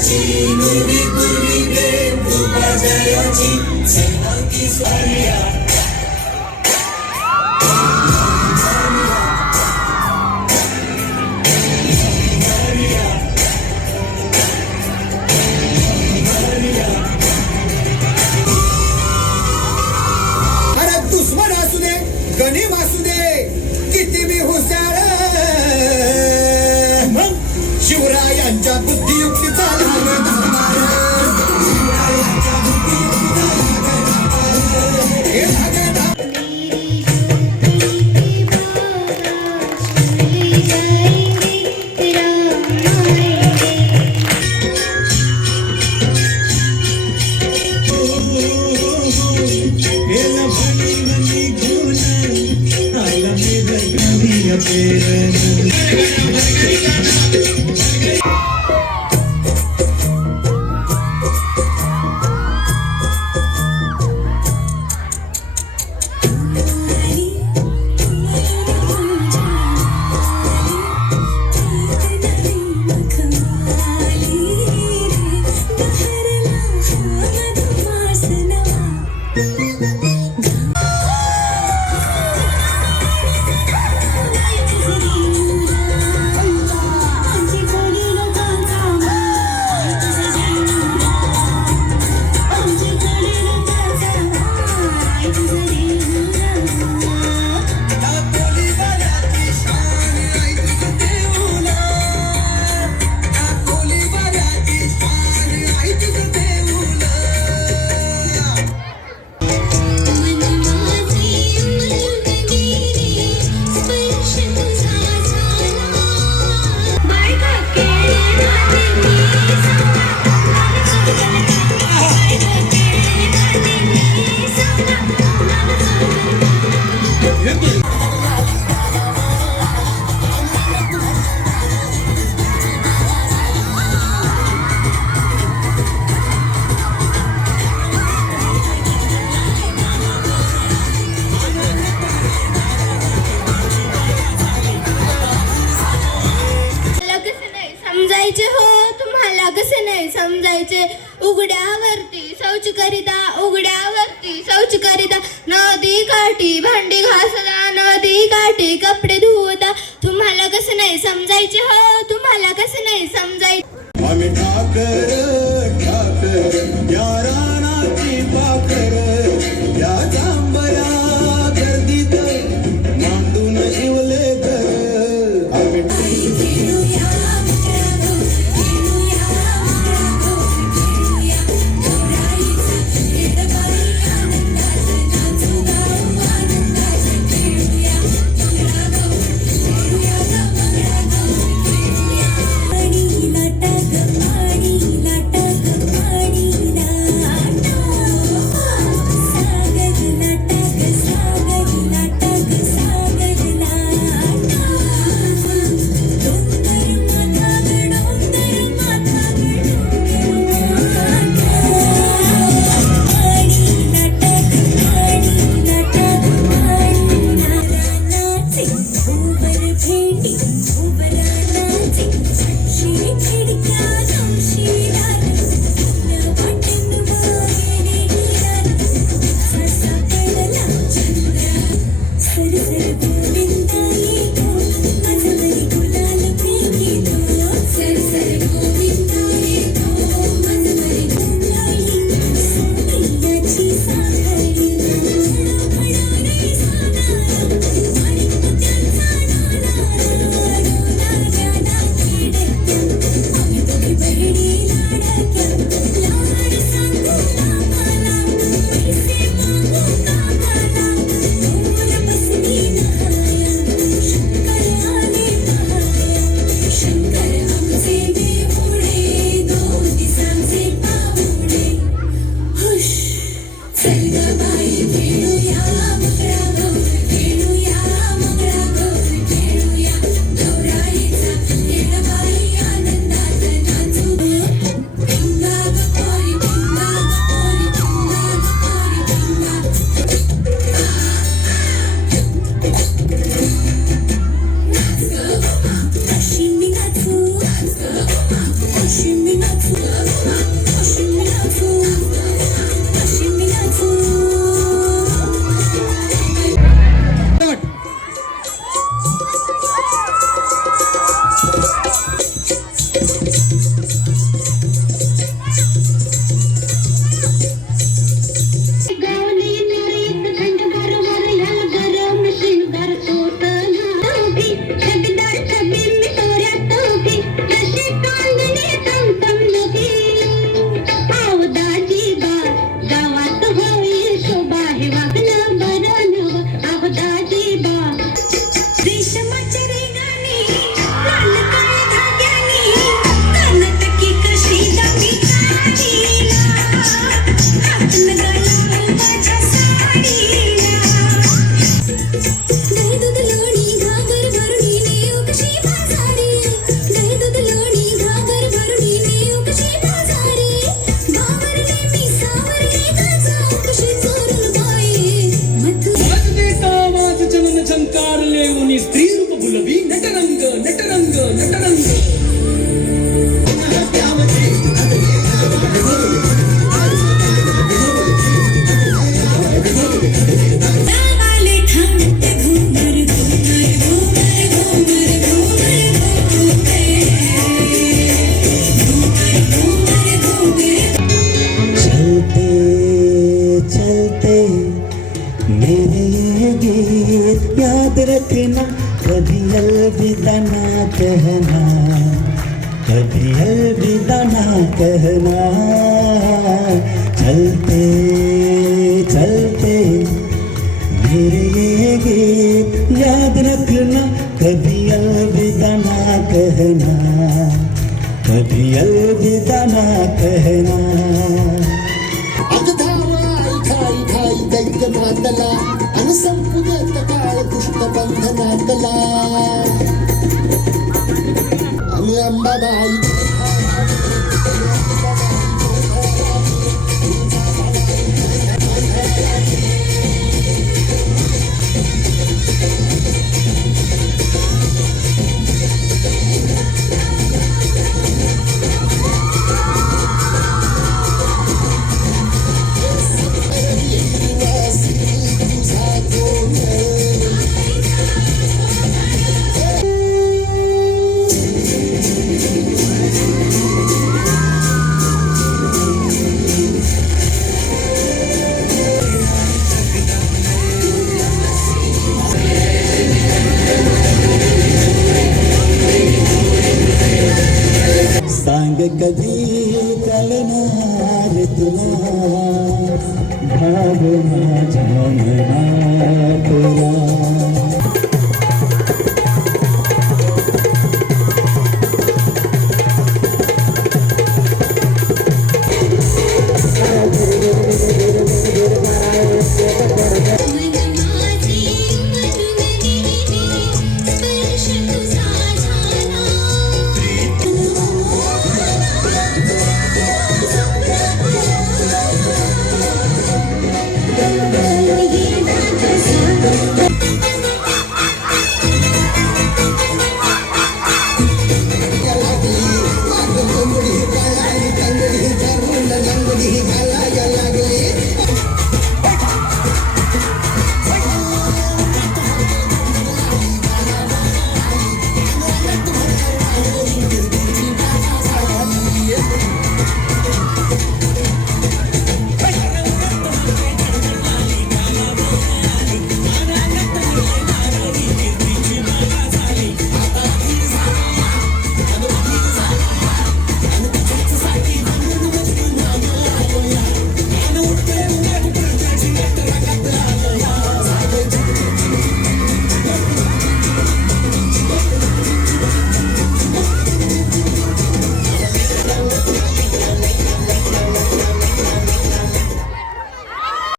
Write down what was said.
Sayachi, Nuri Buri Ge, Bhupa Sayachi, Sayachi Swaria. समजायचे. उघड्यावरती शौच करिता उघड्यावरती शौच करिता नदी काठी भांडी घासता नदी काठी कपडे धुवता तुम्हाला कसं नाही समजायचे? हो तुम्हाला कसं नाही समजायचे? Sen de bayım bir rüyamı bırakın कहना चलते चलते। मेरे ये गीत याद रखना, कभी अलविदा ना कहना। कभी अलविदा ना कहना। अगधावाई खाई खाई, दैत्य मातला अन संपुदेत काळ दुष्ट बंधनातला চলে না আর তোমার ভাবনা জানে তোরা।